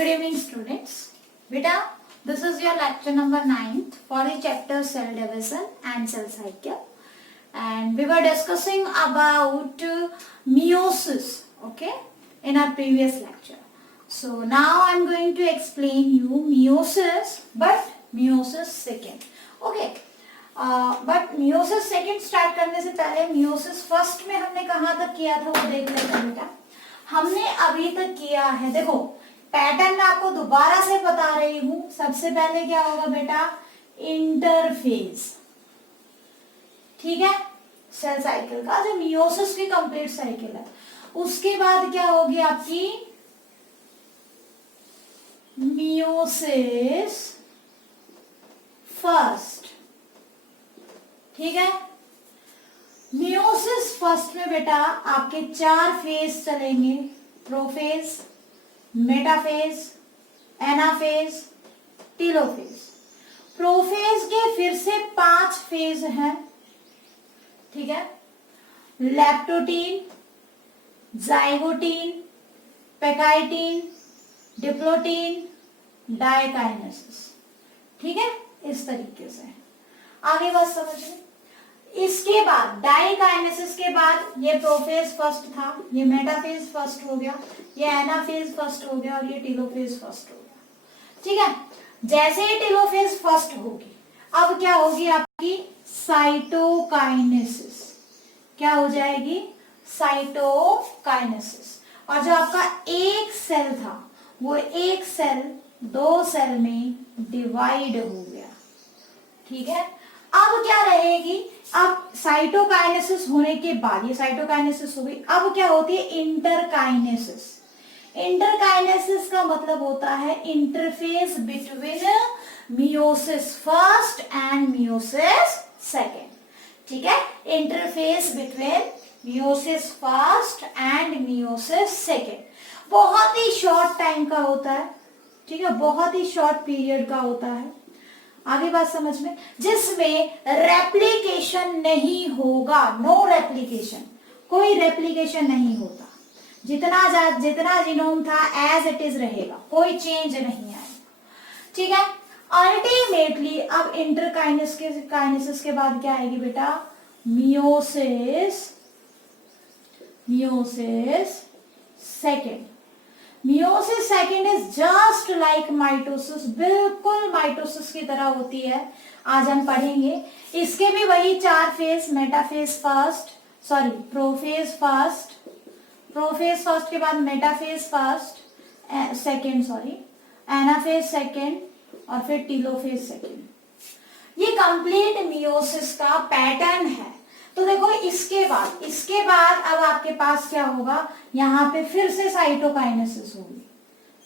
Good evening, students. Beta, this is your lecture number 9 for the chapter cell division and cell cycle. And we were discussing about meiosis, okay, in our previous lecture. So now I am going to explain you meiosis, but meiosis second. Okay. But meiosis second start करने से पहले meiosis first में हमने कहाँ तक किया था वो देख लेते हैं बेटा. हमने अभी तक किया है, देखो पैटर्न मैं आपको दोबारा से बता रही हूं. सबसे पहले क्या होगा बेटा, इंटरफेज, ठीक है, सेल साइकिल का जो मियोसिस की कंप्लीट साइकिल है. उसके बाद क्या होगी आपकी मियोसिस फर्स्ट, ठीक है. मियोसिस फर्स्ट में बेटा आपके 4 फेज चलेंगे, prophase, metaphase, anaphase, telophase. Prophase के फिर से 5 फेज हैं, ठीक है. लैप्टोटीन, जाइगोटीन, पेकाइटीन, डिप्लोटीन, डायकाइनेसिस, ठीक है. इस तरीके से आगे बात समझ में. इसके बाद डाइकाइनेसिस के बाद ये प्रोफेज फर्स्ट था, ये मेटाफेज फर्स्ट हो गया, ये एनाफेज फर्स्ट हो गया और ये टेलोफेज फर्स्ट हो गया, ठीक है. जैसे ही टेलोफेज फर्स्ट होगी अब क्या होगी आपकी साइटोकाइनेसिस. क्या हो जाएगी, साइटोकाइनेसिस. और जो आपका एक सेल था वो एक सेल 2 सेल में डिवाइड हो गया, ठीक है. अब क्या रहेगी, अब साइटोकाइनेसिस होने के बाद ये साइटोकाइनेसिस हो गई. अब क्या होती है इंटरकाइनेसिस. इंटरकाइनेसिस का मतलब होता है interface between meiosis first and meiosis second, ठीक है. Interface between meiosis first and meiosis second बहुत ही शॉर्ट टाइम का होता है, ठीक है, बहुत ही शॉर्ट पीरियड का होता है. आगे बात समझ में, जिसमें रेप्लिकेशन नहीं होगा, नो रेप्लिकेशन, कोई रेप्लिकेशन नहीं होता. जितना जीनोम था एज इट इज रहेगा, कोई चेंज नहीं आएगा, ठीक है. अल्टीमेटली अब इंटरकाइनेसिस के बाद क्या आएगी बेटा, meiosis second. Meiosis second is just like mitosis, बिल्कुल माइटोसिस की तरह होती है. आज हम पढ़ेंगे. इसके भी वही 4 phase, metaphase first, sorry prophase first, prophase first के बाद metaphase first second, sorry anaphase second और फिर टेलोफेज सेकेंड. ये कंप्लीट मियोसिस का पैटर्न है. तो देखो इसके बाद अब आपके पास क्या होगा, यहां पे फिर से साइटोकाइनेसिस होगी,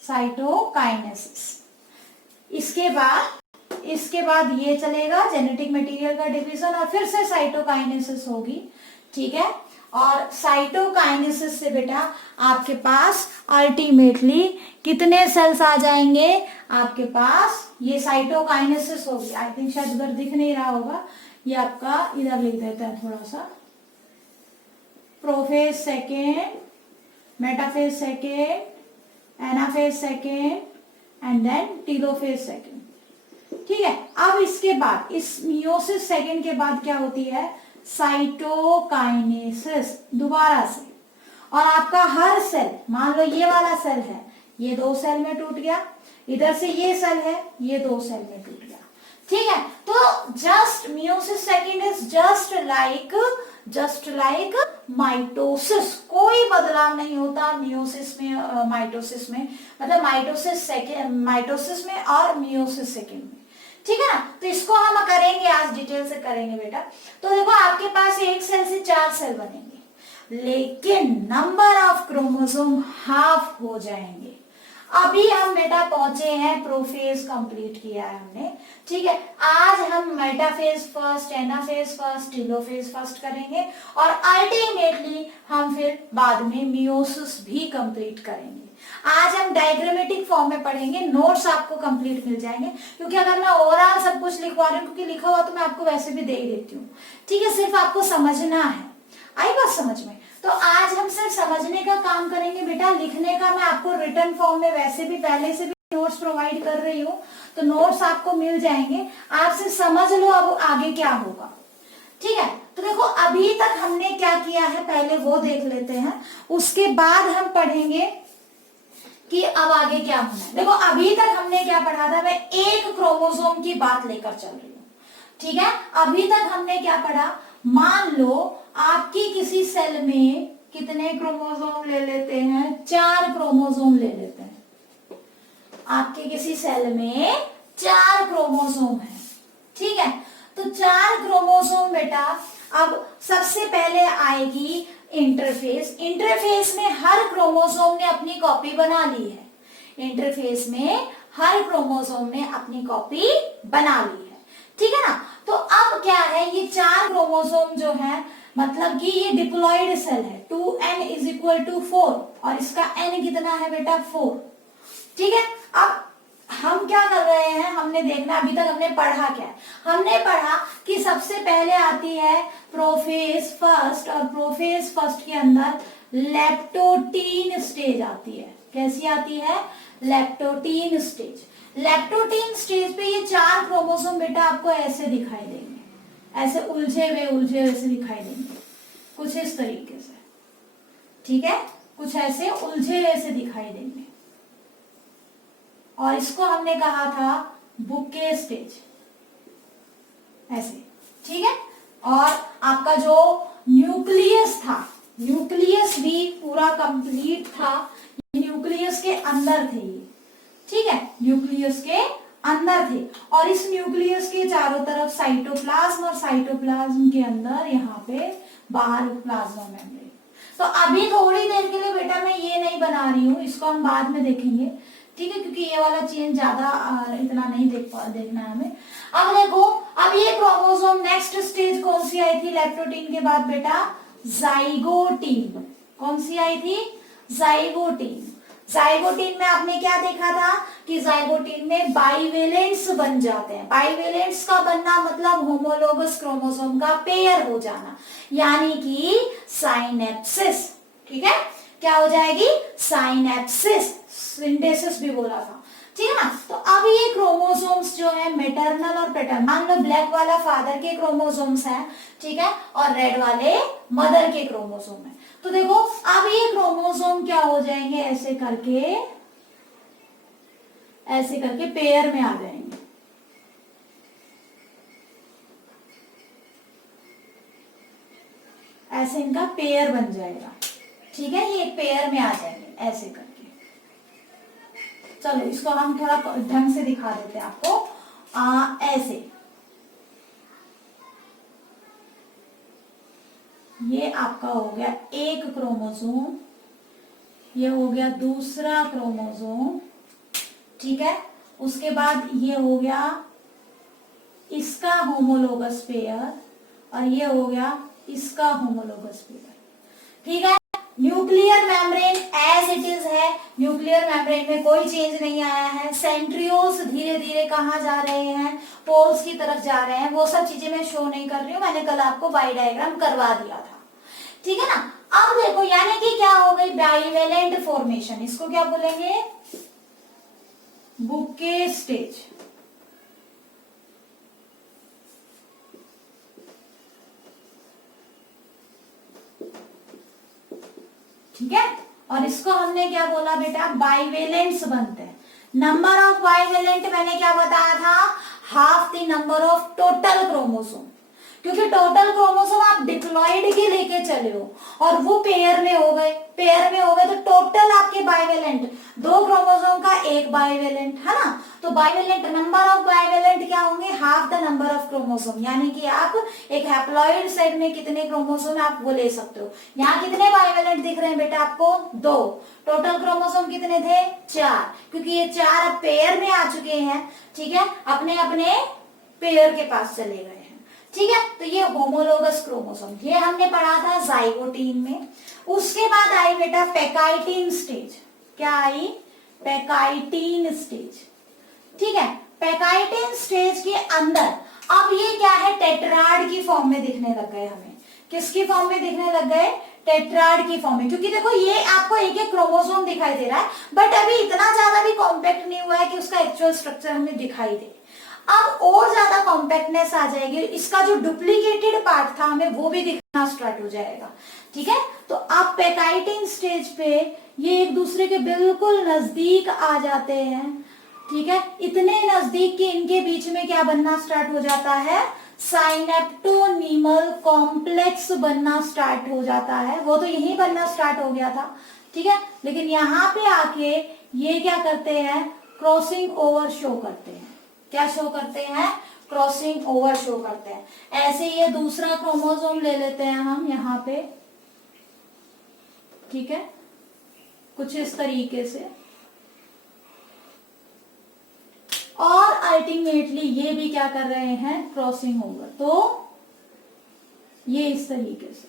साइटोकाइनेसिस. इसके बाद ये चलेगा जेनेटिक मटेरियल का डिवीजन और फिर से साइटोकाइनेसिस होगी, ठीक है. और साइटोकाइनेसिस से बेटा आपके पास अल्टीमेटली कितने सेल्स आ जाएंगे, आपके पास ये साइटोकाइनेसिस होगी. आई थिंक शायद उधर दिख नहीं रहा होगा, ये आपका इधर लिख देता है थोड़ा सा. Prophase second, metaphase second, anaphase second and then telophase second, ठीक है. अब इसके बाद इस मियोसिस सेकेंड के बाद क्या होती है, साइटोकाइनेसिस दोबारा से. और आपका हर सेल, मान लो ये वाला सेल है, ये 2 सेल में टूट गया, इधर से ये सेल है, ये 2 सेल में टूट गया, ठीक है. तो just meiosis second is just like mitosis. कोई बदलाव नहीं होता मियोसिस में, माइटोसिस में, मतलब माइटोसिस में और मियोसिस सेकेंड में, ठीक है ना. तो इसको हम करेंगे, आज डिटेल से करेंगे बेटा. तो देखो आपके पास एक सेल से 4 सेल बनेंगे, लेकिन नंबर ऑफ क्रोमोसोम हाफ हो जाएंगे. अभी हम बेटा पहुंचे हैं, प्रोफेज कंप्लीट किया है हमने, ठीक है. आज हम metaphase first, anaphase first, telophase first करेंगे और अल्टीमेटली हम फिर बाद में मियोसिस भी कंप्लीट करेंगे. आज हम डायग्रामेटिक फॉर्म में पढ़ेंगे, नोट्स आपको कंप्लीट मिल जाएंगे, क्योंकि अगर मैं ओवरऑल सब कुछ लिखवा रही हूँ, क्योंकि लिखा हुआ तो मैं आपको वैसे भी दे ही देती हूँ, ठीक है. सिर्फ आपको समझना है. आई बात समझ में? तो आज हम सिर्फ समझने का काम करेंगे बेटा, लिखने का मैं आपको रिटर्न फॉर्म में वैसे भी पहले से भी नोट्स प्रोवाइड कर रही हूँ, तो नोट्स आपको मिल जाएंगे, आप सिर्फ समझ लो अब आगे क्या होगा। ठीक है, तो देखो अभी तक हमने क्या किया है पहले वो देख लेते हैं, उसके बाद हम पढ़ेंगे कि अब आगे क्या होना है। देखो अभी तक हमने क्या पढ़ा था, मैं एक क्रोमोसोम की बात लेकर चल रही हूँ। ठीक है, अभी तक हमने क्या पढ़ा, मान लो आपकी किसी सेल में कितने क्रोमोसोम ले लेते हैं, 4 क्रोमोसोम ले लेते हैं। आपके किसी सेल में 4 क्रोमोसोम है। ठीक है, तो 4 क्रोमोसोम बेटा, अब सबसे पहले आएगी इंटरफेस। इंटरफेस में हर क्रोमोसोम ने अपनी कॉपी बना ली है। इंटरफेस में हर क्रोमोसोम ने अपनी कॉपी बना ली है। ठीक है ना, तो अब क्या है, ये 4 क्रोमोसोम जो है, मतलब कि ये डिप्लॉइड सेल है, 2n=4 और इसका n कितना है बेटा, 4। ठीक है, अब हम क्या कर रहे हैं, हमने देखना अभी तक हमने पढ़ा क्या है, हमने पढ़ा कि सबसे पहले आती है प्रोफेज फर्स्ट, और प्रोफेज फर्स्ट के अंदर लेप्टोटीन स्टेज आती है। कैसी आती है, लेप्टोटीन स्टेज। लेप्टोटीन स्टेज पे ये 4 क्रोमोसोम बेटा आपको ऐसे दिखाई देंगे, ऐसे उलझे हुए ऐसे दिखाई देंगे, कुछ इस तरीके से। ठीक है, कुछ ऐसे उलझे ऐसे दिखाई देंगे, और इसको हमने कहा था बुके स्टेज, ऐसे। ठीक है, और आपका जो न्यूक्लियस था, न्यूक्लियस भी पूरा कंप्लीट था, न्यूक्लियस के अंदर थे ये। ठीक है, न्यूक्लियस के अंदर थे, और इस न्यूक्लियस के चारों तरफ साइटोप्लाज्म, और साइटोप्लाज्म के अंदर यहाँ पे बाहर प्लाज्मा मेम्ब्रेन। तो अभी थोड़ी देर के लिए बेटा मैं ये नहीं बना रही हूँ, इसको हम बाद में देखेंगे। ठीक है, क्योंकि ये वाला चेंज ज्यादा इतना नहीं देखना है हमें। अब देखो, अब ये क्रोमोसोम नेक्स्ट स्टेज कौन सी आई थी लेप्टोटीन के बाद बेटा, जाइगोटीन। कौन सी आई थी, जाइगोटीन। जाइगोटीन में आपने क्या देखा था कि जाइगोटीन में बाइवेलेंट्स बन जाते हैं। बाइवेलेंट्स का बनना मतलब होमोलोगस क्रोमोसोम का पेयर हो जाना, यानी कि साइनेप्सिस। ठीक है, क्या हो जाएगी, साइनेप्सिस, सिंथेसिस भी बोला था। ठीक है ना, तो अब ये क्रोमोसोम्स जो है मेटरनल और पैटर्नल, मान लो ब्लैक वाला फादर के क्रोमोसोम्स है, ठीक है, और रेड वाले मदर के क्रोमोसोम है। तो देखो अब ये क्रोमोसोम क्या हो जाएंगे, ऐसे करके पेयर में आ जाएंगे। ऐसे इनका पेयर बन जाएगा। ठीक है, ये पेयर में आ जाएंगे ऐसे करके। चलो इसको हम थोड़ा ढंग से दिखा देते हैं आपको। ऐसे ये आपका हो गया एक क्रोमोसोम, ये हो गया दूसरा क्रोमोसोम। ठीक है, उसके बाद ये हो गया इसका होमोलोगस पेयर, और ये हो गया इसका होमोलोगस पेयर। ठीक है, nuclear membrane as it is है, न्यूक्लियर मेम्ब्रेन में कोई चेंज नहीं आया है। सेंट्रियोल्स धीरे धीरे कहाँ जा रहे हैं, पोल्स की तरफ जा रहे हैं। वो सब चीजें मैं शो नहीं कर रही हूँ, मैंने कल आपको बाई डायग्राम करवा दिया था। ठीक है ना, अब देखो यानी कि क्या हो गई, बाइवेलेंट फॉर्मेशन। इसको क्या बोलेंगे, बुके स्टेज। ठीक है, और इसको हमने क्या बोला बेटा, बाइवेलेंट्स बनते हैं। नंबर ऑफ बाइवेलेंट मैंने क्या बताया था, half the number of total chromosome. क्योंकि टोटल क्रोमोसोम आप डिप्लॉइड के लेके चले हो, और वो पेयर में हो गए, तो टोटल आपके बाइवेलेंट, 2 क्रोमोसोम का एक बाइवेलेंट है ना। तो बाइवेलेंट, नंबर ऑफ बाइवेलेंट क्या होंगे, half the number of chromosome. यानी कि आप एक हैप्लॉइड सेट में कितने क्रोमोसोम आप वो ले सकते हो। यहाँ कितने बाइवेलेंट दिख रहे हैं बेटा आपको, 2। टोटल क्रोमोसोम कितने थे, 4, क्योंकि ये 4 अब पेयर में आ चुके हैं। ठीक है, अपने अपने पेयर के पास चले गए हैं। ठीक है, तो ये होमोलोगस क्रोमोसोम, ये हमने पढ़ा था जाइगोटीन में। उसके बाद आई बेटा पैकाइटीन स्टेज। क्या आई, पैकाइटीन स्टेज। ठीक है, पैकाइटीन स्टेज के अंदर अब ये क्या है, टेट्राड की फॉर्म में दिखने लग गए हमें। किसकी फॉर्म में दिखने लग गए, टेट्राड की फॉर्म में, क्योंकि देखो ये आपको एक एक क्रोमोसोम दिखाई दे रहा है, बट अभी इतना ज्यादा भी कॉम्पैक्ट नहीं हुआ है कि उसका एक्चुअल स्ट्रक्चर हमें दिखाई दे। अब और ज्यादा कॉम्पैक्टनेस आ जाएगी, इसका जो डुप्लीकेटेड पार्ट था हमें वो भी दिखना स्टार्ट हो जाएगा। ठीक है, तो अब पेकाइटिन स्टेज पे ये एक दूसरे के बिल्कुल नजदीक आ जाते हैं। ठीक है, इतने नजदीक कि इनके बीच में क्या बनना स्टार्ट हो जाता है, साइनेप्टोनीमल कॉम्प्लेक्स बनना स्टार्ट हो जाता है। वो तो यही बनना स्टार्ट हो गया था। ठीक है, लेकिन यहाँ पे आके ये क्या करते हैं, क्रॉसिंग ओवर शो करते हैं। क्या शो करते हैं, क्रॉसिंग ओवर शो करते हैं। ऐसे ये दूसरा क्रोमोसोम ले लेते हैं हम यहाँ पे। ठीक है, कुछ इस तरीके से, और अल्टीमेटली ये भी क्या कर रहे हैं, क्रॉसिंग ओवर। तो ये इस तरीके से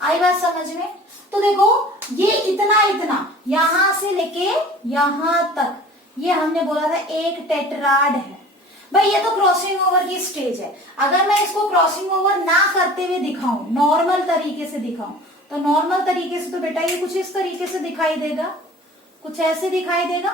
आई बात समझ में। तो देखो ये इतना इतना यहां से लेके यहां तक, ये हमने बोला था एक टेट्राड है। भाई ये तो क्रॉसिंग ओवर की स्टेज है। अगर मैं इसको क्रॉसिंग ओवर ना करते हुए दिखाऊं, नॉर्मल तरीके से दिखाऊं, तो नॉर्मल तरीके से तो बेटा ये कुछ इस तरीके से दिखाई देगा, कुछ ऐसे दिखाई देगा,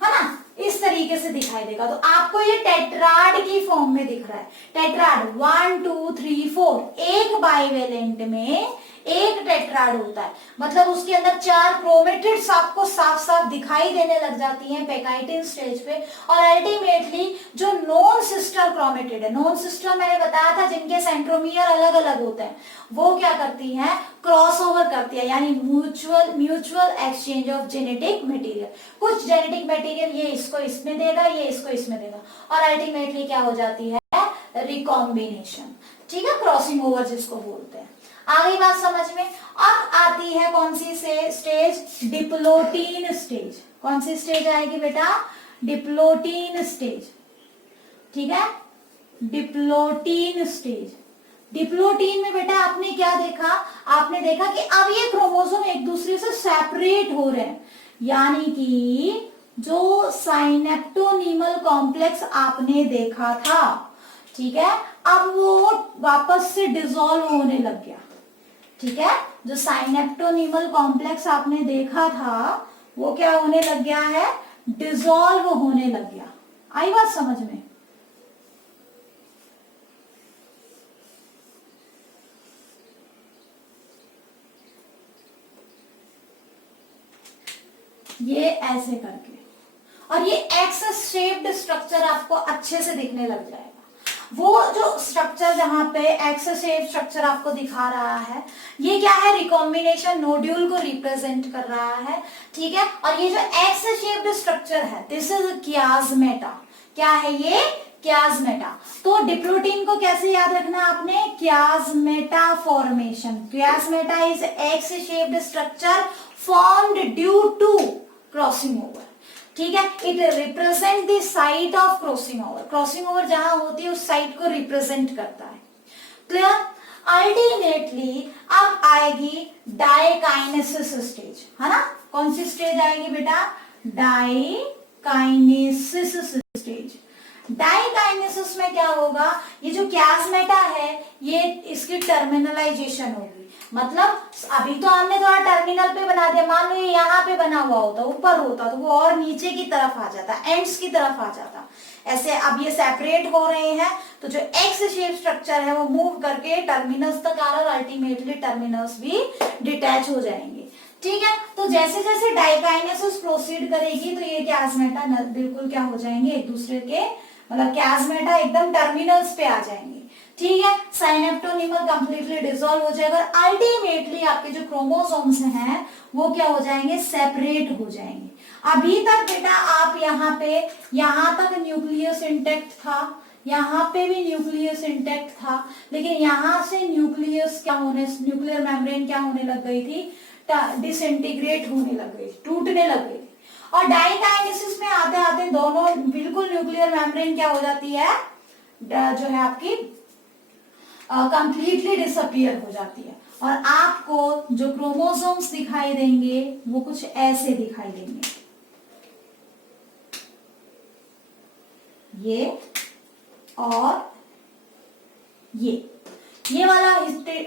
है ना, इस तरीके से दिखाई देगा। तो आपको ये टेट्राड की फॉर्म में दिख रहा है। टेट्राड 1 2 3 4, एक बाइवेलेंट में एक टेट्राड होता है, मतलब उसके अंदर 4 क्रोमेटिड्स आपको साफ साफ दिखाई देने लग जाती हैं पेकाइटिन स्टेज पे। और अल्टीमेटली जो नॉन सिस्टर क्रोमेटिड है, नॉन सिस्टर मैंने बताया था जिनके सेंट्रोमियर अलग अलग होते हैं, वो क्या करती हैं, क्रॉस ओवर करती है, यानी mutual exchange of genetic material. कुछ जेनेटिक मटेरियल ये इसको इसमें देगा, ये इसको इसमें देगा, और अल्टीमेटली क्या हो जाती है, रिकॉम्बिनेशन। ठीक है, क्रॉसिंग ओवर जिसको बोलते हैं। आगे बात समझ में। अब आती है कौन सी से स्टेज, डिप्लोटीन स्टेज। कौन सी स्टेज आएगी बेटा, डिप्लोटीन स्टेज। ठीक है, डिप्लोटीन स्टेज। डिप्लोटीन में बेटा आपने क्या देखा, आपने देखा कि अब ये क्रोमोसोम एक दूसरे से सेपरेट हो रहे हैं, यानी कि जो साइनेप्टोनीमल कॉम्प्लेक्स आपने देखा था, ठीक है, अब वो वापस से डिसॉल्व होने लग गया। ठीक है, जो साइनेप्टोनीमल कॉम्प्लेक्स आपने देखा था वो क्या होने लग गया है, डिसॉल्व होने लग गया। आई बात समझ में। ये ऐसे करके, और ये एक्स शेप्ड स्ट्रक्चर आपको अच्छे से दिखने लग जाएगा। वो जो स्ट्रक्चर जहां पे एक्स शेप स्ट्रक्चर आपको दिखा रहा है, ये क्या है, रिकॉम्बिनेशन नोड्यूल को रिप्रेजेंट कर रहा है। ठीक है, और ये जो एक्स शेप्ड स्ट्रक्चर है, दिस इज कियास्मेटा। क्या है ये, कियास्मेटा। तो डिप्लोटीन को कैसे याद रखना आपने, chiasmata formation. Chiasmata is X shaped structure formed due to crossing over. ठीक है, it represent the site of crossing over. Crossing over जहां होती है उस साइट को रिप्रेजेंट करता है। क्लियर। अल्टीमेटली अब आएगी डाइकाइनेसिस स्टेज, है ना। कौन सी स्टेज आएगी बेटा, डाइकाइनेसिस स्टेज। डाइकाइनेसिस में क्या होगा, ये जो कियास्मेटा है ये इसकी टर्मिनलाइजेशन होगी। मतलब अभी तो हमने थोड़ा टर्मिनल पे बना दिया, मान लो ये यहाँ पे बना हुआ होता, ऊपर होता तो वो और नीचे की तरफ आ जाता, एंड्स की तरफ आ जाता। ऐसे अब ये सेपरेट हो रहे हैं, तो जो एक्स शेप स्ट्रक्चर है वो मूव करके टर्मिनल्स तक आ रहा है, और अल्टीमेटली टर्मिनल्स भी डिटैच हो जाएंगे। ठीक है, तो जैसे जैसे डाइकाइनेसिस प्रोसीड करेगी तो ये कियास्मेटा बिल्कुल क्या हो जाएंगे, एक दूसरे के, मतलब कियास्मेटा एकदम टर्मिनल्स पे आ जाएंगे। ठीक है, साइनेप्टोनीमल कंप्लीटली डिसॉल्व हो जाएगा, और अल्टीमेटली आपके जो क्रोमोसोम्स हैं वो क्या हो जाएंगे, सेपरेट हो जाएंगे। अभी तक बेटा आप यहाँ तक न्यूक्लियस इंटैक्ट था, यहाँ पे भी न्यूक्लियस इंटैक्ट था, लेकिन यहाँ से न्यूक्लियस क्या होने, न्यूक्लियर मेम्ब्रेन क्या होने लग गई थी, डिसइंटीग्रेट होने लग गई, टूटने लग गई। और डाइकाइनेसिस में आते आते दोनों बिल्कुल न्यूक्लियर मेम्ब्रेन क्या हो जाती है, जो है आपकी कंप्लीटली डिसअपियर हो जाती है, और आपको जो क्रोमोसोम्स दिखाई देंगे वो कुछ ऐसे दिखाई देंगे, ये और ये। ये वाला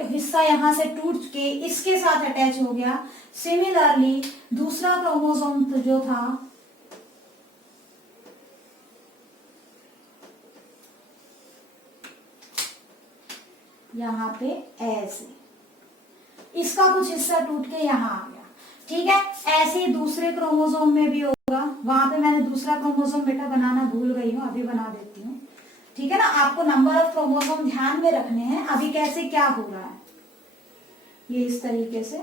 हिस्सा यहाँ से टूट के इसके साथ अटैच हो गया। सिमिलरली दूसरा क्रोमोसोम जो था यहाँ पे ऐसे, इसका कुछ हिस्सा टूट के यहाँ आ गया। ठीक है, ऐसे ही दूसरे क्रोमोसोम में भी होगा। वहां पे मैंने दूसरा क्रोमोसोम बेटा बनाना भूल गई हूँ, अभी बना देती हूँ। ठीक है ना, आपको नंबर ऑफ क्रोमोसोम ध्यान में रखने हैं। अभी कैसे क्या हो रहा है, ये इस तरीके से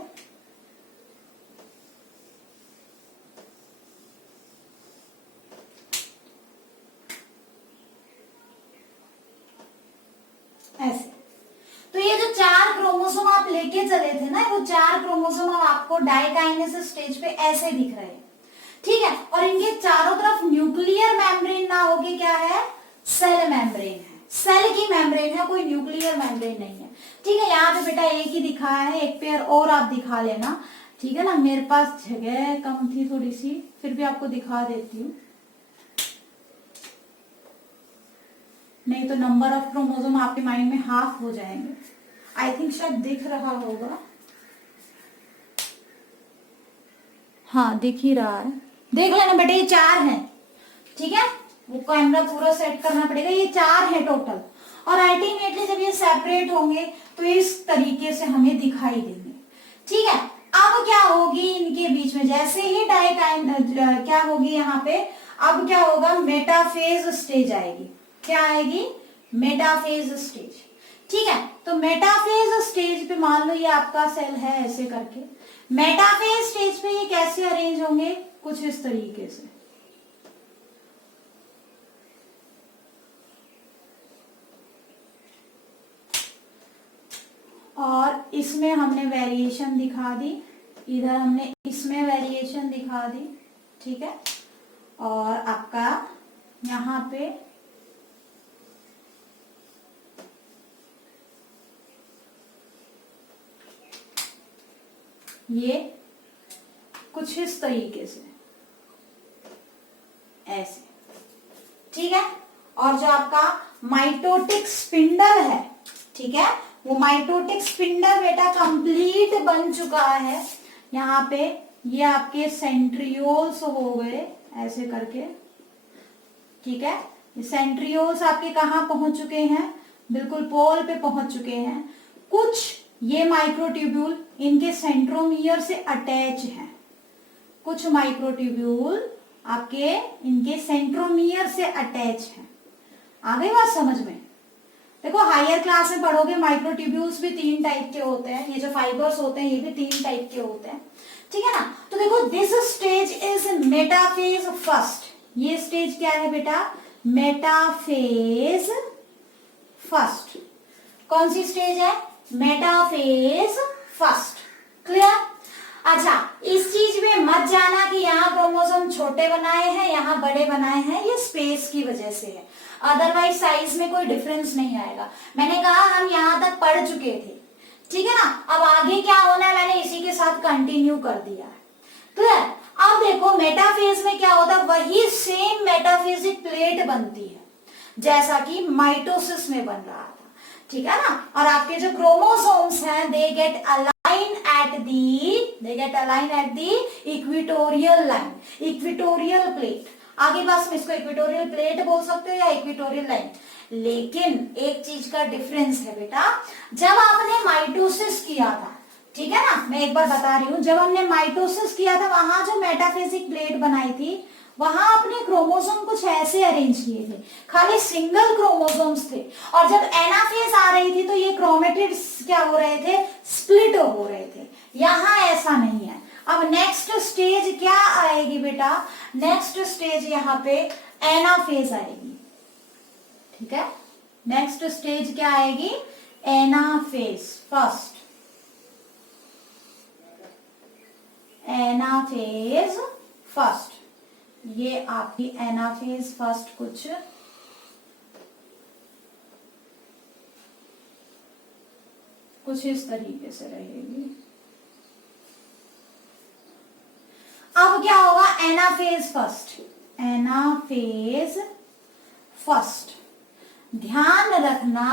ऐसे। तो ये जो 4 क्रोमोसोम आप लेके चले थे ना, वो 4 क्रोमोसोम अब आपको डाइकाइनेसिस स्टेज पे ऐसे दिख रहे हैं। ठीक है, और इनके चारों तरफ न्यूक्लियर मेम्ब्रेन ना होके क्या है, सेल मेम्ब्रेन है। सेल की मेम्ब्रेन है, कोई न्यूक्लियर मेम्ब्रेन नहीं है। ठीक है, यहाँ पे बेटा एक ही दिखाया है, एक पेयर और आप दिखा लेना। ठीक है ना, मेरे पास जगह कम थी थोड़ी सी, फिर भी आपको दिखा देती हूँ, नहीं तो नंबर ऑफ क्रोमोसोम आपके माइंड में हाफ हो जाएंगे। आई थिंक शायद दिख रहा होगा, हाँ दिख ही रहा है, देख लेना बेटे, ये 4 हैं। ठीक है, वो कैमरा पूरा सेट करना पड़ेगा, ये 4 है टोटल। और अल्टीमेटली जब ये सेपरेट होंगे तो इस तरीके से हमें दिखाई देंगे। ठीक है, अब क्या होगी इनके बीच में, जैसे ही क्या होगी यहाँ पे, अब क्या होगा, मेटाफेज स्टेज आएगी। क्या आएगी, मेटाफेज स्टेज। ठीक है, तो मेटाफेज स्टेज पे मान लो ये आपका सेल है ऐसे करके, मेटाफेज स्टेज पे ये कैसे अरेंज होंगे, कुछ इस तरीके से। और इसमें हमने वेरिएशन दिखा दी, इधर हमने इसमें वेरिएशन दिखा दी। ठीक है, और आपका यहाँ पे ये कुछ इस तरीके से ऐसे। ठीक है, और जो आपका माइटोटिक स्पिंडल है, ठीक है, वो माइटोटिक स्पिंडल बेटा कंप्लीट बन चुका है। यहाँ पे ये आपके सेंट्रियोल्स हो गए ऐसे करके। ठीक है, ये सेंट्रियोल्स आपके कहाँ पहुंच चुके हैं, बिल्कुल पोल पे पहुंच चुके हैं। कुछ ये माइक्रोट्यूब्यूल इनके सेंट्रोमियर से अटैच हैं, कुछ माइक्रोट्यूब्यूल आपके इनके सेंट्रोमियर से अटैच हैं। आ गई बात समझ में। देखो हायर क्लास में पढ़ोगे माइक्रोट्यूब्यूल्स भी 3 टाइप के होते हैं, ये जो फाइबर्स होते हैं ये भी 3 टाइप के होते हैं। ठीक है ना, तो देखो this stage is metaphase first. ये स्टेज क्या है बेटा, मेटाफेज फर्स्ट। कौन सी स्टेज है, मेटाफेज फर्स्ट। क्लियर। अच्छा, इस चीज में मत जाना कि यहाँ क्रोमोसोम छोटे बनाए हैं यहाँ बड़े बनाए हैं, ये स्पेस की वजह से है, अदरवाइज साइज में कोई डिफरेंस नहीं आएगा। मैंने कहा हम यहाँ तक पढ़ चुके थे। ठीक है ना, अब आगे क्या होना है मैंने इसी के साथ कंटिन्यू कर दिया है। क्लियर। अब देखो मेटाफेज में क्या होता है, वही सेम मेटाफेजिक प्लेट बनती है जैसा कि माइटोसिस में बन रहा था। ठीक है ना, और आपके जो क्रोमोसोम्स हैं they get align at the equatorial line, equatorial plate. आगे बस में इसको इक्वेटोरियल प्लेट बोल सकते हो या इक्वेटोरियल लाइन। लेकिन एक चीज का डिफरेंस है बेटा, जब आपने माइटोसिस किया था, ठीक है ना, मैं एक बार बता रही हूं, जब हमने माइटोसिस किया था वहां जो मेटाफेजिक प्लेट बनाई थी वहां अपने क्रोमोसोम कुछ ऐसे अरेंज किए थे, खाली सिंगल क्रोमोसोम्स थे। और जब एनाफेज आ रही थी तो ये क्रोमेटिड्स क्या हो रहे थे, स्प्लिट हो रहे थे। यहां ऐसा नहीं है। अब नेक्स्ट स्टेज क्या आएगी बेटा, नेक्स्ट स्टेज यहाँ पे एनाफेज आएगी। ठीक है, नेक्स्ट स्टेज क्या आएगी, एनाफेज फर्स्ट, एनाफेज फर्स्ट। ये आपकी एनाफेज फर्स्ट कुछ इस तरीके से रहेगी। अब क्या होगा, एनाफेज फर्स्ट, एनाफेज फर्स्ट। ध्यान रखना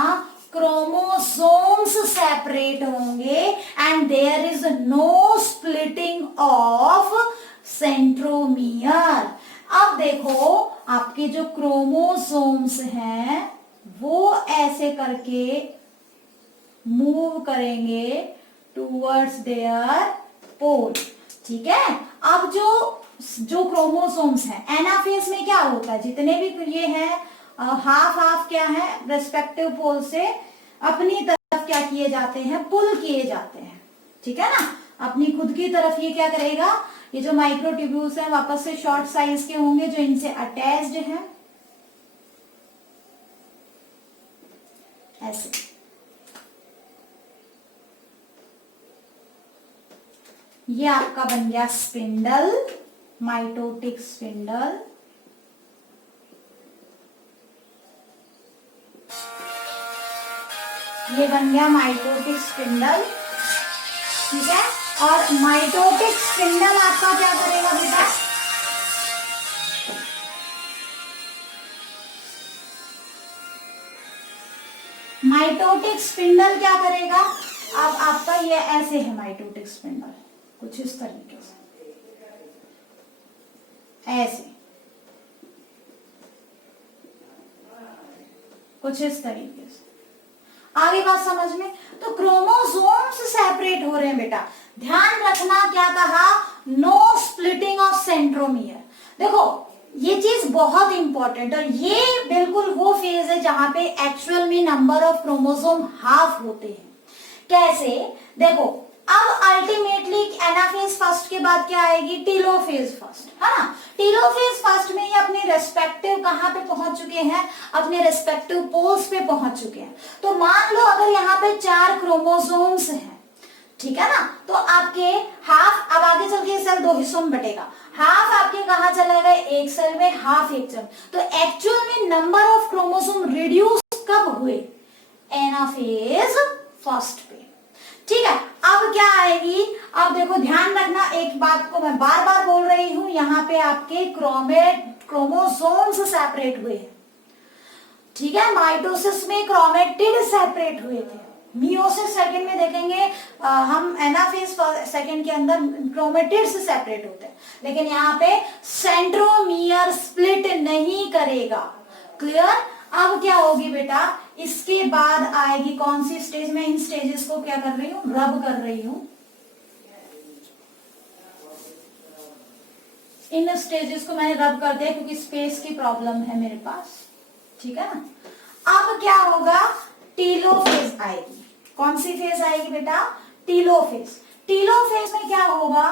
क्रोमोसोम्स सेपरेट होंगे and there is no splitting of centromere. अब देखो आपके जो क्रोमोसोम्स हैं वो ऐसे करके मूव करेंगे टूवर्ड्स देयर पोल। ठीक है, अब जो क्रोमोसोम्स हैं एनाफेज में क्या होता है, जितने भी ये हैं हाफ हाफ क्या है रेस्पेक्टिव पोल से अपनी तरफ क्या किए जाते हैं, पुल किए जाते हैं। ठीक है ना, अपनी खुद की तरफ ये क्या करेगा, ये जो माइक्रोट्यूब्यूल्स हैं वापस से शॉर्ट साइज के होंगे जो इनसे अटैच्ड हैं, ऐसे। ये आपका बन गया स्पिंडल, माइटोटिक स्पिंडल। ये बन गया माइटोटिक स्पिंडल। ठीक है, और माइटोटिक स्पिंडल आपका क्या करेगा बेटा, माइटोटिक स्पिंडल क्या करेगा, अब आपका ये ऐसे है माइटोटिक स्पिंडल, कुछ इस तरीके से ऐसे, कुछ इस तरीके से। आगे बात समझ में, तो क्रोमोसोम्स सेपरेट हो रहे हैं बेटा, ध्यान रखना क्या कहा, नो स्प्लिटिंग ऑफ सेंट्रोमियर। देखो ये चीज बहुत इंपॉर्टेंट, और ये बिल्कुल वो फेज है जहां पे एक्चुअल में नंबर ऑफ क्रोमोसोम हाफ होते हैं। कैसे, देखो अब अल्टीमेटली एनाफेज फर्स्ट के बाद क्या आएगी, टीलोफेज फर्स्ट, है ना। टीलोफेज फर्स्ट में ये अपने रेस्पेक्टिव कहां पे पहुंच चुके हैं, अपने रेस्पेक्टिव पोल्स पे पहुंच चुके हैं। तो मान लो अगर यहाँ पे 4 क्रोमोसोम्स हैं, ठीक है ना, तो आपके हाफ, अब आगे चल के सेल 2 हिस्सों में बटेगा, हाफ आपके कहा चला गया, एक सेल में, हाफ एक सेल। तो एक्चुअल में नंबर ऑफ क्रोमोसोम रिड्यूस कब हुए, एनाफेज फर्स्ट पे। ठीक है, अब क्या आएगी, अब देखो ध्यान रखना, एक बात को मैं बार बार बोल रही हूं, यहाँ पे आपके क्रोमोसोम्स सेपरेट हुए हैं। ठीक है, माइटोसिस में क्रोमेटिड सेपरेट हुए थे, मियोसिस सेकंड में देखेंगे हम एनाफेज सेकंड के अंदर क्रोमेटिड से सेपरेट होते हैं, लेकिन यहाँ पे सेंट्रोमियर स्प्लिट नहीं करेगा। क्लियर। अब क्या होगी बेटा, इसके बाद आएगी कौन सी स्टेज में, इन स्टेजेस को क्या कर रही हूं, रब कर रही हूं, इन स्टेजेस को मैंने रब कर दिया क्योंकि स्पेस की प्रॉब्लम है मेरे पास। ठीक है ना, अब क्या होगा, टीलोफेज आएगी। कौन सी फेज आएगी बेटा, टीलोफेज। टीलोफेज में क्या होगा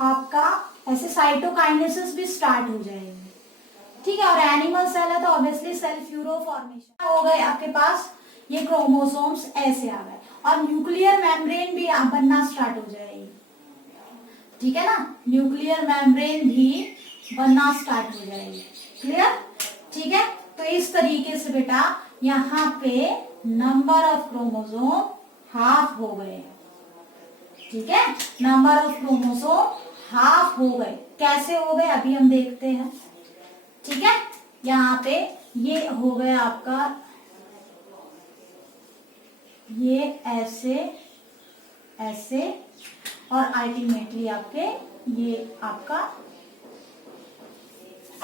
आपका, ऐसे साइटोकाइनेसिस भी स्टार्ट हो जाएगी। ठीक है, और एनिमल सेल है तो ऑब्वियसली सेल फ्यूरो फॉर्मेशन हो गए आपके पास, ये क्रोमोसोम्स ऐसे आ गए, और न्यूक्लियर मेम्ब्रेन भी बनना स्टार्ट हो जाएगी। ठीक है ना, न्यूक्लियर मेम्ब्रेन भी बनना स्टार्ट हो जाएगी। क्लियर। ठीक है, तो इस तरीके से बेटा यहाँ पे नंबर ऑफ क्रोमोसोम हाफ हो गए। ठीक है, नंबर ऑफ क्रोमोसोम हाफ हो गए। कैसे हो गए अभी हम देखते हैं। ठीक है, यहाँ पे ये हो गया आपका, ये ऐसे ऐसे, और अल्टीमेटली आपके ये आपका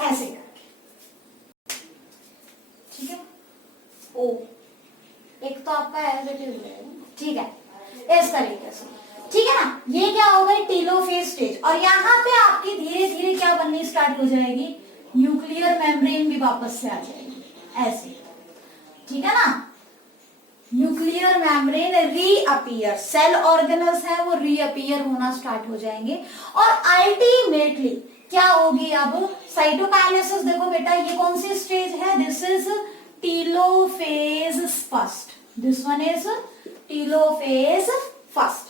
ऐसे करके। ठीक है, ओ एक तो आपका एज इट इज, ठीक है, इस तरीके से। ठीक है ना, ये क्या हो गई, टीलोफेज स्टेज, और यहाँ पे आपकी धीरे धीरे क्या बननी स्टार्ट हो जाएगी, न्यूक्लियर मेम्ब्रेन भी वापस से आ जाएगी ऐसे। ठीक है ना, nuclear membrane reappear, cell organelles है वो रीअपीयर होना स्टार्ट हो जाएंगे, और अल्टीमेटली क्या होगी, अब साइटोकाइनेसिस। देखो बेटा ये कौन सी स्टेज है, this is telophase first, this one is telophase first.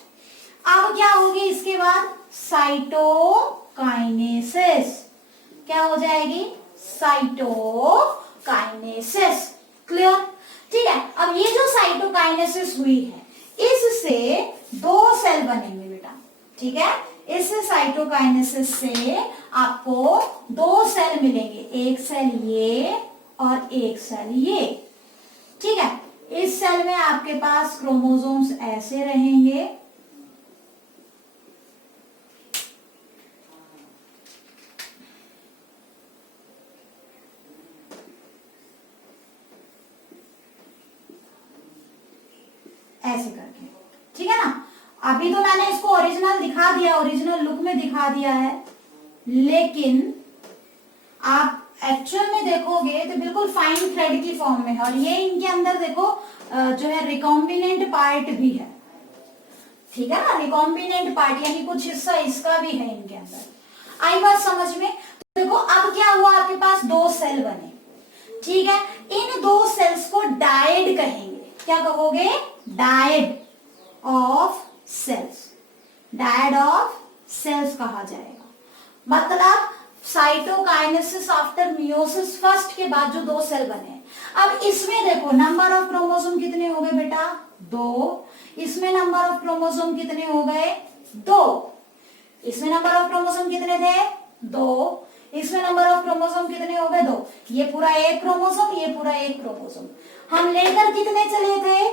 अब क्या होगी इसके बाद, साइटोकाइनेसिस, क्या हो जाएगी, साइटोकाइनेसिस। क्लियर। ठीक है, अब ये जो साइटोकाइनेसिस हुई है इससे 2 सेल बनेंगे बेटा। ठीक है, इस साइटोकाइनेसिस से आपको 2 सेल मिलेंगे, एक सेल ये और एक सेल ये। ठीक है, इस सेल में आपके पास क्रोमोसोम्स ऐसे रहेंगे, ऐसे करके, ठीक है ना। अभी तो मैंने इसको ओरिजिनल दिखा दिया, ओरिजिनल लुक में दिखा दिया है, लेकिन आप एक्चुअल में देखोगे तो बिल्कुल फाइन थ्रेड की फॉर्म में है। और ये इनके अंदर देखो जो है रिकॉम्बिनेंट पार्ट भी है, ठीक है ना, रिकॉम्बिनेंट पार्ट यानी कुछ हिस्सा इसका भी है इनके अंदर। आई बात समझ में। तो देखो अब क्या हुआ, आपके पास दो सेल बने, ठीक है। इन दो सेल्स को डायड कहेंगे। क्या कहोगे? Dyad of cells, dyad of cells कहा जाएगा। मतलब साइटोकाइनेसिस आफ्टर मियोसिस फर्स्ट के बाद जो दो सेल बने। अब इसमें देखो नंबर ऑफ क्रोमोसोम कितने हो गए बेटा? 2। इसमें नंबर ऑफ क्रोमोसोम कितने हो गए? 2। इसमें नंबर ऑफ क्रोमोसोम कितने थे? 2। इसमें नंबर ऑफ क्रोमोसोम कितने हो गए? 2। ये पूरा एक क्रोमोसोम, ये पूरा एक क्रोमोसोम। हम लेकर कितने चले थे?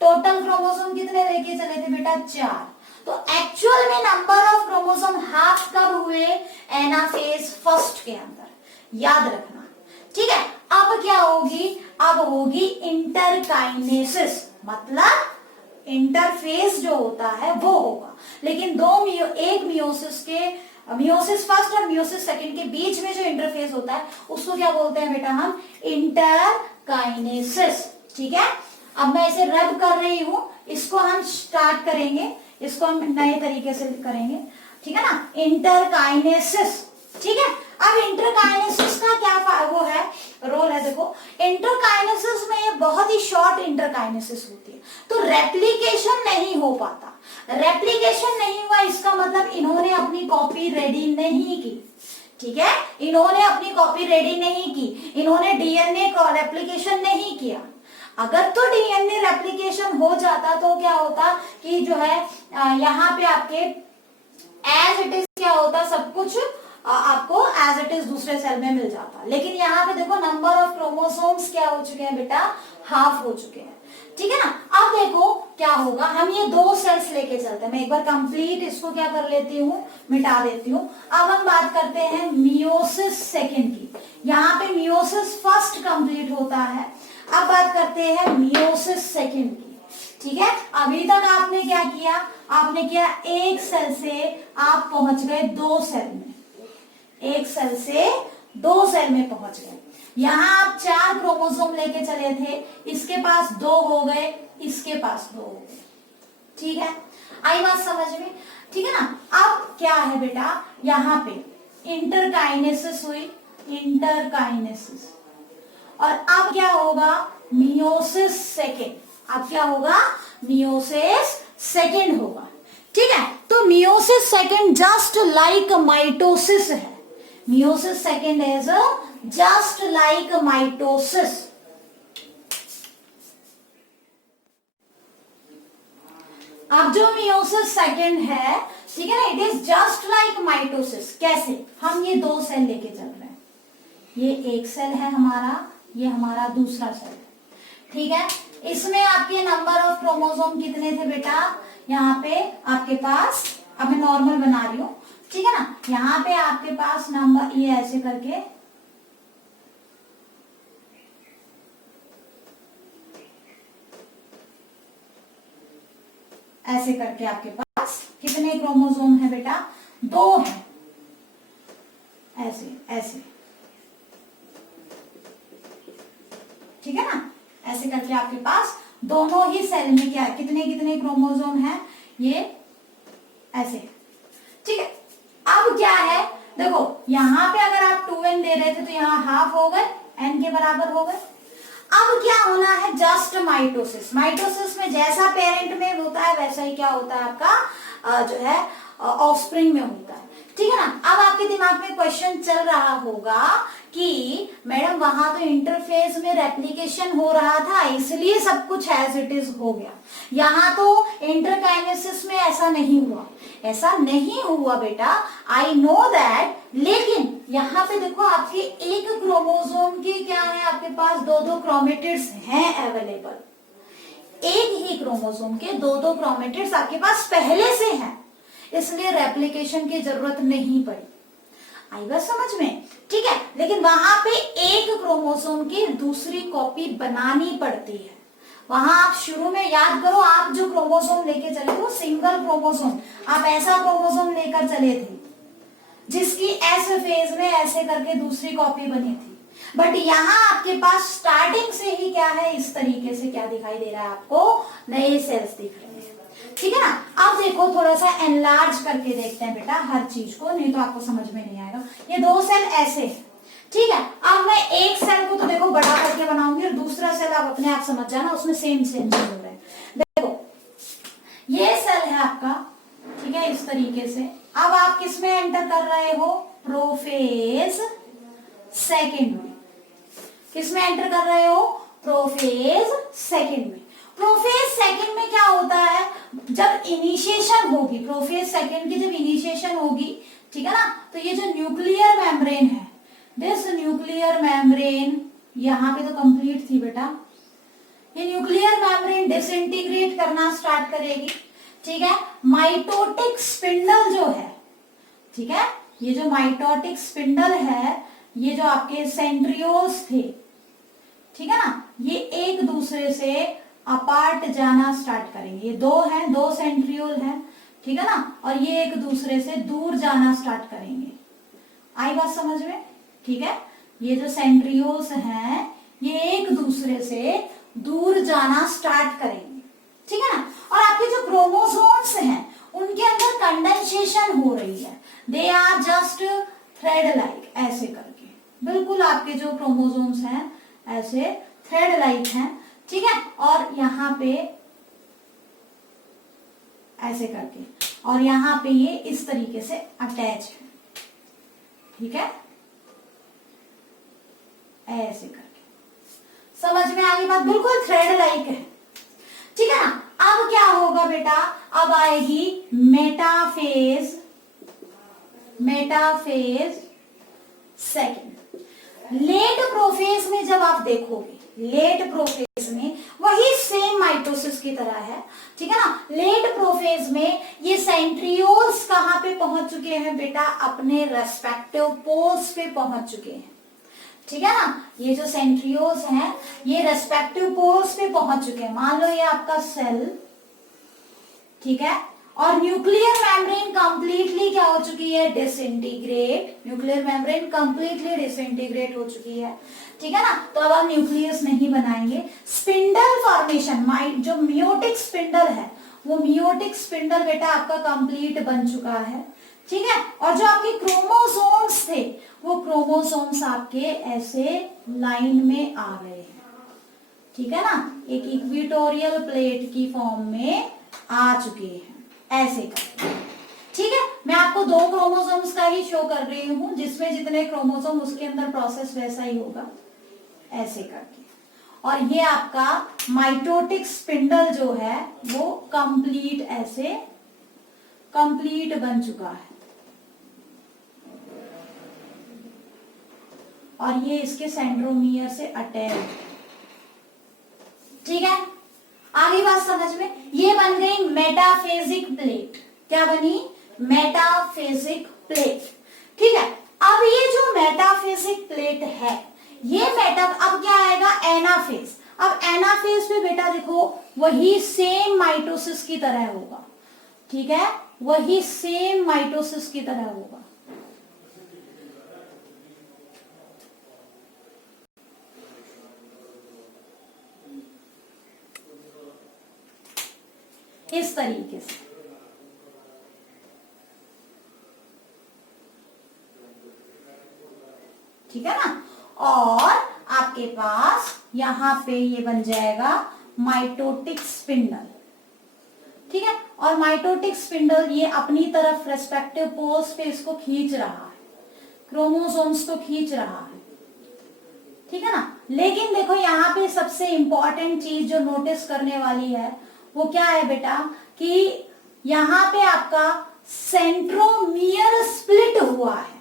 टोटल क्रोमोसोम कितने लेके चले थे बेटा? 4। तो एक्चुअल में नंबर ऑफ क्रोमोसोम हाफ कब हुए? एनाफेज फर्स्ट के अंदर, याद रखना, ठीक है। अब क्या होगी? अब होगी इंटरकाइनेसिस, मतलब इंटरफेस जो होता है वो होगा। लेकिन एक मियोसिस फर्स्ट और मियोसिस सेकंड के बीच में जो इंटरफेस होता है उसको क्या बोलते हैं बेटा? हम इंटरकाइनेसिस, ठीक है। अब मैं इसे रब कर रही हूं, इसको हम स्टार्ट करेंगे, इसको हम नए तरीके से करेंगे, ठीक है ना, इंटरकाइनेसिस, ठीक है। अब इंटरकाइनेसिस का क्या वो है, रोल है? देखो इंटरकाइनेसिस में बहुत ही शॉर्ट इंटरकाइनेसिस होती है, तो रेप्लिकेशन नहीं हो पाता। रेप्लिकेशन नहीं हुआ इसका मतलब इन्होंने अपनी कॉपी रेडी नहीं की, ठीक है। इन्होंने अपनी कॉपी रेडी नहीं की, इन्होंने डीएनए का रेप्लिकेशन नहीं किया। अगर तो डीएनए रेप्लिकेशन हो जाता तो क्या होता कि जो है यहाँ पे आपके एज इट इज क्या होता, सब कुछ आपको एज इट इज दूसरे सेल में मिल जाता। लेकिन यहाँ पे देखो नंबर ऑफ क्रोमोसोम्स क्या हो चुके हैं बेटा? हाफ हो चुके हैं, ठीक है ना। अब देखो क्या होगा, हम ये दो सेल्स लेके चलते हैं। मैं एक बार कंप्लीट इसको क्या कर लेती हूँ, मिटा देती हूँ। अब हम बात करते हैं मियोसिस सेकेंड की। यहाँ पे मियोसिस फर्स्ट कंप्लीट होता है, अब बात करते हैं मियोसिस सेकेंड की, ठीक है। अभी तक आपने क्या किया? आपने किया एक सेल से आप पहुंच गए दो सेल में, एक सेल से दो सेल में पहुंच गए। यहां आप 4 क्रोमोसोम लेके चले थे, इसके पास 2 हो गए, इसके पास 2 हो गए, ठीक है। आई बात समझ में, ठीक है ना। अब क्या है बेटा, यहाँ पे इंटरकाइनेसिस हुई, इंटरकाइनेसिस, और अब क्या होगा? Meiosis second. अब क्या होगा? मियोसिस सेकेंड होगा, ठीक है। तो meiosis second just like mitosis है। Meiosis second is just like mitosis. अब जो मियोसिस सेकेंड है, ठीक है ना, it is just like mitosis. कैसे? हम ये दो सेल लेके चल रहे हैं, ये एक सेल है हमारा, ये हमारा दूसरा सेल है, ठीक है। इसमें आपके नंबर ऑफ क्रोमोसोम कितने थे बेटा? यहाँ पे आपके पास, अब मैं नॉर्मल बना रही हूँ, ठीक है ना। यहाँ पे आपके पास नंबर, ये ऐसे करके ऐसे करके आपके पास कितने क्रोमोसोम है बेटा? 2 है, ऐसे ऐसे, ठीक है ना। ऐसे करके आपके पास दोनों ही सेल में क्या है, कितने कितने क्रोमोसोम है? ये ऐसे, ठीक है। अब क्या है, देखो यहाँ पे अगर आप 2n दे रहे थे तो यहाँ हाफ हो गए, n के बराबर हो गए। अब क्या होना है? Just mitosis. माइटोसिस में जैसा पेरेंट में होता है वैसा ही क्या होता है आपका जो है ऑफस्प्रिंग में होता है, ठीक है ना। अब आपके दिमाग में क्वेश्चन चल रहा होगा कि मैडम वहां तो इंटरफेस में रेप्लिकेशन हो रहा था इसलिए सब कुछ एज इट इज हो गया, यहाँ तो इंटरकाइनेसिस में ऐसा नहीं हुआ। ऐसा नहीं हुआ बेटा, आई नो दैट, लेकिन यहाँ पे देखो आपके एक क्रोमोसोम के क्या है, आपके पास 2-2 क्रोमेटिड्स हैं अवेलेबल, एक ही क्रोमोसोम के दो दो क्रोमेटिड्स आपके पास पहले से हैं, इसलिए रेप्लिकेशन की जरूरत नहीं पड़ी। आई बात समझ में? ठीक है, लेकिन वहां पे एक क्रोमोसोम की दूसरी कॉपी बनानी पड़ती है। वहां आप शुरू में याद करो, आप जो क्रोमोसोम लेके चले थे वो सिंगल क्रोमोसोम, आप ऐसा क्रोमोसोम लेकर चले थे जिसकी एस फेज में ऐसे करके दूसरी कॉपी बनी थी। बट यहाँ आपके पास स्टार्टिंग से ही क्या है, इस तरीके से क्या दिखाई दे रहा है आपको, नए सेल्स दिख रहे हैं। ठीक है ना? अब देखो थोड़ा सा एनलार्ज करके देखते हैं बेटा हर चीज को, नहीं तो आपको समझ में नहीं आएगा। ये दो सेल ऐसे है, ठीक है। अब मैं एक सेल को तो देखो बड़ा करके बनाऊंगी और दूसरा सेल आप अपने आप समझ जाना, उसमें सेम सेम हो रहा है। देखो ये सेल है आपका, ठीक है, इस तरीके से। अब आप किस में एंटर कर रहे हो, प्रोफेज सेकेंड में। किस में एंटर कर रहे हो, प्रोफेज सेकेंड में। प्रोफेज सेकेंड में क्या होता है, जब इनिशिएशन होगी, प्रोफेज सेकेंड की जब इनिशिएशन होगी, ठीक है ना, तो ये जो न्यूक्लियर मेम्ब्रेन है, दिस न्यूक्लियर मेम्ब्रेन, यहां पे तो कंप्लीट थी बेटा, ये न्यूक्लियर मेम्ब्रेन डिसइंटीग्रेट करना स्टार्ट करेगी। ठीक है, माइटोटिक स्पिंडल जो है, ठीक है, ये जो माइटोटिक स्पिंडल है, ये जो आपके सेंट्रियोल्स थे, ठीक है ना, ये एक दूसरे से अपार्ट जाना स्टार्ट करेंगे। ये दो हैं, दो सेंट्रियोल हैं, ठीक है ना, और ये एक दूसरे से दूर जाना स्टार्ट करेंगे। आई बात समझ में? ठीक है, ये जो सेंट्रियोल्स हैं ये एक दूसरे से दूर जाना स्टार्ट करेंगे, ठीक है ना। और आपके जो क्रोमोसोम्स हैं उनके अंदर कंडेंसेशन हो रही है, they are just thread like, ऐसे करके, बिल्कुल आपके जो क्रोमोसोम्स हैं ऐसे थ्रेड लाइक हैं, ठीक है, और यहाँ पे ऐसे करके, और यहाँ पे ये इस तरीके से अटैच है, ठीक है, ऐसे करके। समझ में आ गई बात? बिल्कुल थ्रेड लाइक है, ठीक है ना। अब क्या होगा बेटा, अब आएगी metaphase, metaphase second. Late prophase में जब आप देखोगे, लेट प्रोफेज में वही सेम माइटोसिस की तरह है, ठीक है ना। लेट प्रोफेज में ये सेंट्रियोल्स कहां पे पहुंच चुके हैं बेटा, अपने रेस्पेक्टिव पोल्स पे पहुंच चुके हैं, ठीक है ना। ये जो सेंट्रियोल्स हैं ये रेस्पेक्टिव पोल्स पे पहुंच चुके हैं। मान लो ये आपका सेल, ठीक है, और न्यूक्लियर मेम्ब्रेन कंप्लीटली क्या हो चुकी है, disintegrate, nuclear membrane completely disintegrate हो चुकी है, ठीक है ना। तो अब हम न्यूक्लियस नहीं बनाएंगे। स्पिंडल फॉर्मेशन, जो मियोटिक स्पिंडल है वो मियोटिक स्पिंडल बेटा आपका कंप्लीट बन चुका है, ठीक है। और जो आपके क्रोमोसोम्स थे वो क्रोमोसोम्स आपके ऐसे लाइन में आ गए हैं, ठीक है ना, एक इक्वेटोरियल प्लेट की फॉर्म में आ चुके हैं, ऐसे कर, ठीक है। मैं आपको दो क्रोमोसोम्स का ही शो कर रही हूं, जिसमें जितने क्रोमोसोम उसके अंदर प्रोसेस वैसा ही होगा, ऐसे करके। और ये आपका माइटोटिक स्पिंडल जो है वो कंप्लीट ऐसे कंप्लीट बन चुका है, और ये इसके सेंट्रोमियर से अटैच, ठीक है। आगे बात समझ में? ये बन गई मेटाफेजिक प्लेट। क्या बनी? मेटाफेजिक प्लेट, ठीक है। अब ये जो मेटाफेजिक प्लेट है, ये अब क्या आएगा, एनाफेज। अब एनाफेज पे बेटा देखो वही सेम माइटोसिस की तरह होगा, ठीक है, वही सेम माइटोसिस की तरह होगा। इस तरीके से, ठीक है ना। और आपके पास यहां पे ये बन जाएगा माइटोटिक स्पिंडल, ठीक है। और माइटोटिक स्पिंडल ये अपनी तरफ रेस्पेक्टिव पोल्स पे इसको खींच रहा है, क्रोमोसोम्स को खींच रहा है, ठीक है ना। लेकिन देखो यहाँ पे सबसे इंपॉर्टेंट चीज जो नोटिस करने वाली है वो क्या है बेटा, कि यहाँ पे आपका सेंट्रोमियर स्प्लिट हुआ है,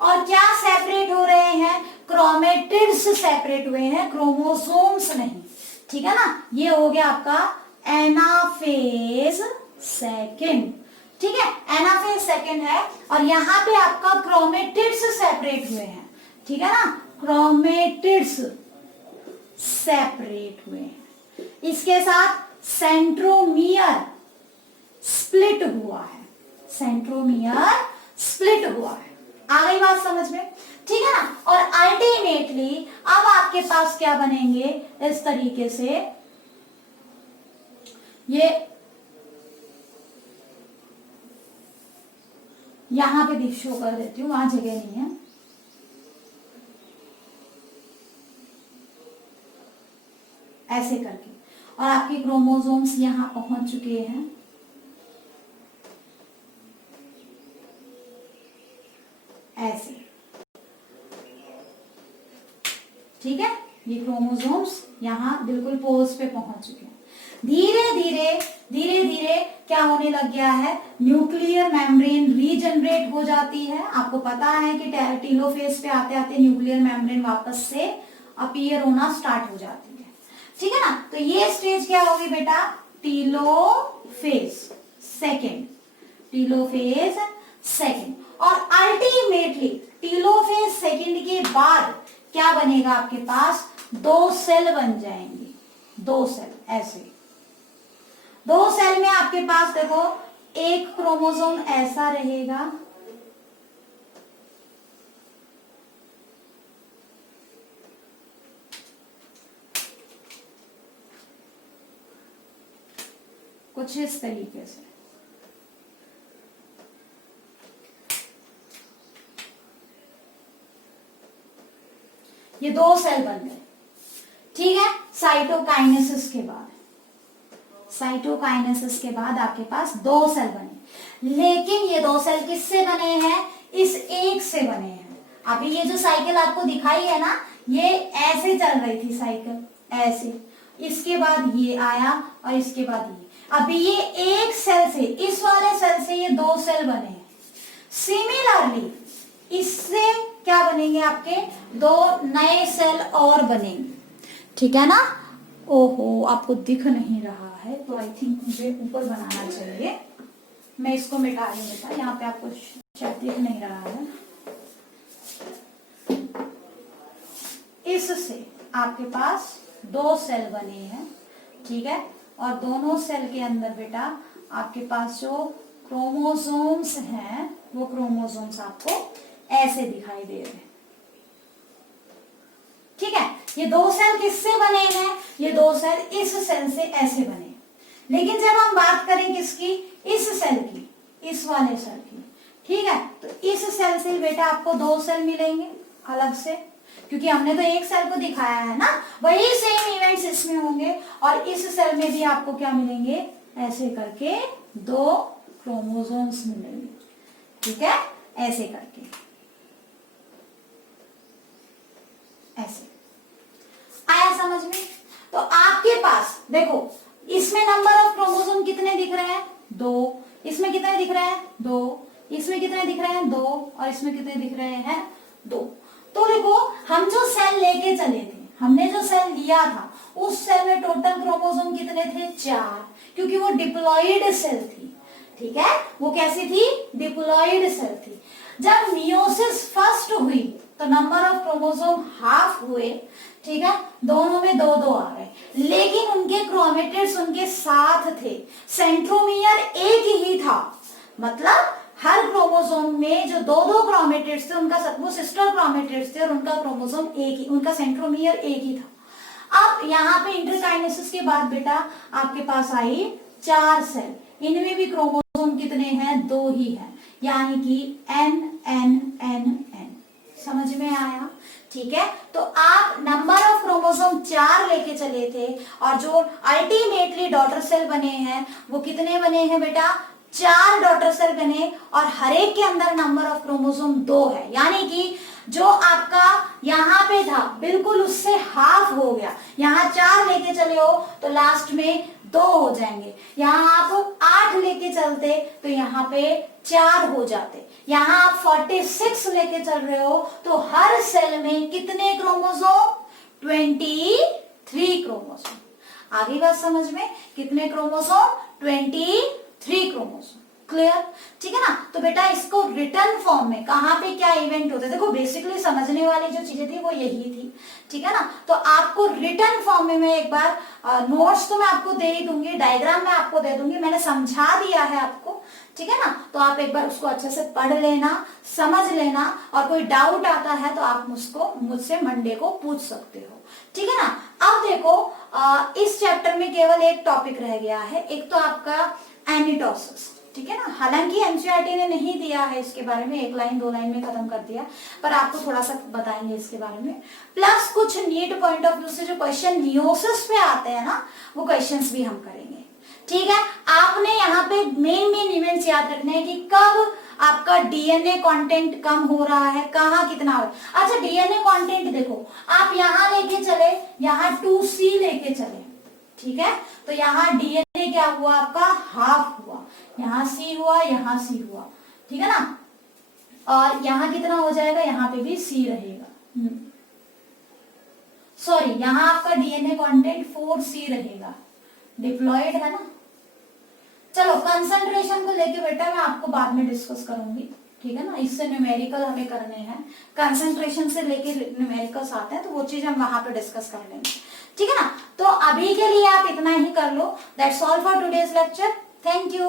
और क्या सेपरेट हो रहे हैं, क्रोमेटिड्स सेपरेट हुए हैं, क्रोमोसोम्स नहीं, ठीक है ना, ये हो गया आपका एनाफेज सेकंड। ठीक है, एनाफेज सेकंड है, और यहां पे आपका क्रोमेटिड्स सेपरेट हुए हैं। ठीक है ना, क्रोमेटिड्स सेपरेट हुए हैं। इसके साथ सेंट्रोमियर स्प्लिट हुआ है, सेंट्रोमियर स्प्लिट हुआ है। आ गई बात समझ में? ठीक है ना, और अल्टीमेटली अब आपके पास क्या बनेंगे इस तरीके से, ये यहां पे भी शो कर देती हूं, वहां जगह नहीं है। ऐसे करके, और आपके क्रोमोसोम्स यहां पहुंच चुके हैं। ऐसे, ठीक है, ये क्रोमोसोम्स यहां बिल्कुल पोल्स पे पहुंच चुके हैं। धीरे धीरे धीरे धीरे क्या होने लग गया है, न्यूक्लियर मेम्ब्रेन रीजनरेट हो जाती है। आपको पता है कि टीलोफेज पे आते आते न्यूक्लियर मेम्ब्रेन वापस से अपीयर होना स्टार्ट हो जाती है। ठीक है ना, तो ये स्टेज क्या होगी बेटा, टीलोफेज सेकेंड, टीलोफेज सेकेंड। और अल्टीमेटली टीलोफेज सेकेंड के बाद क्या बनेगा आपके पास, 2 सेल बन जाएंगे, 2 सेल। ऐसे 2 सेल में आपके पास देखो, एक क्रोमोसोम ऐसा रहेगा, कुछ इस तरीके से, ये 2 सेल बन गए। ठीक है, साइटोकाइनेसिस के बाद, साइटोकाइनेसिस के बाद आपके पास 2 सेल बने, लेकिन ये 2 सेल किससे बने हैं, इस एक से बने हैं। अभी ये जो साइकिल आपको दिखाई है ना, ये ऐसे चल रही थी साइकिल, ऐसे, इसके बाद ये आया और इसके बाद ये। अभी ये एक सेल से, इस वाले सेल से ये 2 सेल बने हैं। सिमिलरली इससे क्या बनेंगे, आपके 2 नए सेल और बनेंगे। ठीक है ना, ओहो आपको दिख नहीं रहा है, तो आई थिंक मुझे ऊपर बनाना चाहिए। मैं इसको मिटा रही हूँ बेटा, यहाँ पे आपको शायद दिख नहीं रहा है। इससे आपके पास 2 सेल बने हैं। ठीक है, और दोनों सेल के अंदर बेटा आपके पास जो क्रोमोसोम्स हैं, वो क्रोमोसोम्स आपको ऐसे दिखाई दे रहे हैं। ठीक है, ये 2 सेल किससे बने हैं, ये 2 सेल इस सेल से ऐसे बने। लेकिन जब हम बात करें किसकी, इस सेल की, इस वाले सेल की, ठीक है, तो इस सेल से बेटा आपको 2 सेल मिलेंगे अलग से, क्योंकि हमने तो एक सेल को दिखाया है ना, वही सेम इवेंट्स इसमें होंगे। और इस सेल में भी आपको क्या मिलेंगे, ऐसे करके 2 क्रोमोसोम्स मिलेंगे। ठीक है, ऐसे करके, ऐसे आया समझ में? तो आपके पास देखो, इसमें नंबर ऑफ क्रोमोसोम कितने दिख रहे हैं, 2, इसमें कितने दिख रहे हैं, 2, इसमें कितने दिख रहे हैं, 2, और इसमें कितने दिख रहे हैं, 2। तो देखो, हम जो सेल लेके चले थे, हमने जो सेल लिया था, उस सेल में टोटल क्रोमोसोम कितने थे, 4, क्योंकि वो डिप्लॉइड सेल थी। ठीक है, वो कैसी थी, डिप्लॉइड सेल थी। जब मियोसिस फर्स्ट हुई तो नंबर ऑफ क्रोमोसोम हाफ हुए। ठीक है, दोनों में 2-2 आ गए, लेकिन उनके क्रोमेटिड्स उनके साथ थे, सेंट्रोमियर एक ही था। मतलब हर क्रोमोसोम में जो 2-2 क्रोमेटिड्स थे, उनका वो सिस्टर क्रोमेटिड्स थे, और उनका क्रोमोसोम एक ही, उनका सेंट्रोमियर एक ही था। अब यहाँ पे इंटरकाइनेसिस के बाद बेटा आपके पास आई 4 सेल, इनमें भी क्रोमोसोम कितने हैं, 2 ही हैं, यानी कि N N N N। समझ में आया? ठीक है, तो आप नंबर ऑफ क्रोमोसोम 4 लेके चले थे, और जो अल्टीमेटली डॉटर सेल बने हैं वो कितने बने हैं बेटा, 4 डॉटर सेल बने, और हर एक के अंदर नंबर ऑफ क्रोमोसोम 2 है, यानी कि जो आपका यहाँ पे था बिल्कुल उससे हाफ हो गया। यहाँ 4 लेके चले हो तो लास्ट में 2 हो जाएंगे, यहाँ आप 8 लेके चलते तो यहाँ पे 4 हो जाते, यहाँ आप 46 लेके चल रहे हो तो हर सेल में कितने क्रोमोसोम, 23 क्रोमोसोम। आ गई बात समझ में? कितने क्रोमोसोम? 23 क्रोमोसोम। क्लियर? ठीक है ना। तो बेटा इसको रिटर्न फॉर्म में कहाँ पे क्या इवेंट होते हैं, देखो बेसिकली समझने वाली जो चीजें थी वो यही थी। ठीक है ना। तो आपको रिटर्न फॉर्म में मैं एक बार नोट्स तो मैं आपको दे ही दूंगी, डायग्राम में आपको दे दूंगी, मैंने समझा दिया है आपको। ठीक है ना। तो आप एक बार उसको अच्छे से पढ़ लेना, समझ लेना, और कोई डाउट आता है तो आप मुझसे मंडे को पूछ सकते हो। ठीक है ना। अब देखो इस चैप्टर में केवल एक टॉपिक रह गया है, एक तो आपका एमिटोसिस। ठीक है ना। हालांकि एनसीईआरटी ने नहीं दिया है इसके बारे में, 1 लाइन 2 लाइन में खत्म कर दिया, पर आपको थोड़ा सा बताएंगे इसके बारे में। प्लस कुछ नीट पॉइंट ऑफ व्यू से जो क्वेश्चन मियोसिस पे आते हैं ना, वो क्वेश्चंस भी हम करेंगे। ठीक है। आपने यहाँ पे मेन इवेंट्स याद रखने हैं कि कब आपका डीएनए कंटेंट कम हो रहा है, कहाँ कितना हो। अच्छा डीएनए कंटेंट देखो, आप यहाँ लेके चले, यहाँ 2C लेके चले। ठीक है। तो यहाँ डीएनए क्या हुआ आपका? हाफ हुआ। यहाँ C हुआ, यहाँ C हुआ। ठीक है ना। और यहाँ कितना हो जाएगा? यहाँ पे भी C रहेगा। सॉरी, यहाँ आपका डीएनए कंटेंट 4C रहेगा। डिप्लॉयड है ना। चलो कंसंट्रेशन को लेके बेटा मैं आपको बाद में डिस्कस करूंगी। ठीक है ना। इससे न्यूमेरिकल हमें करने हैं, कंसंट्रेशन से लेके न्यूमेरिकल्स आते हैं, तो वो चीज हम वहां पे डिस्कस कर लेंगे। ठीक है ना। तो अभी के लिए आप इतना ही कर लो। That's all for today's lecture. Thank you.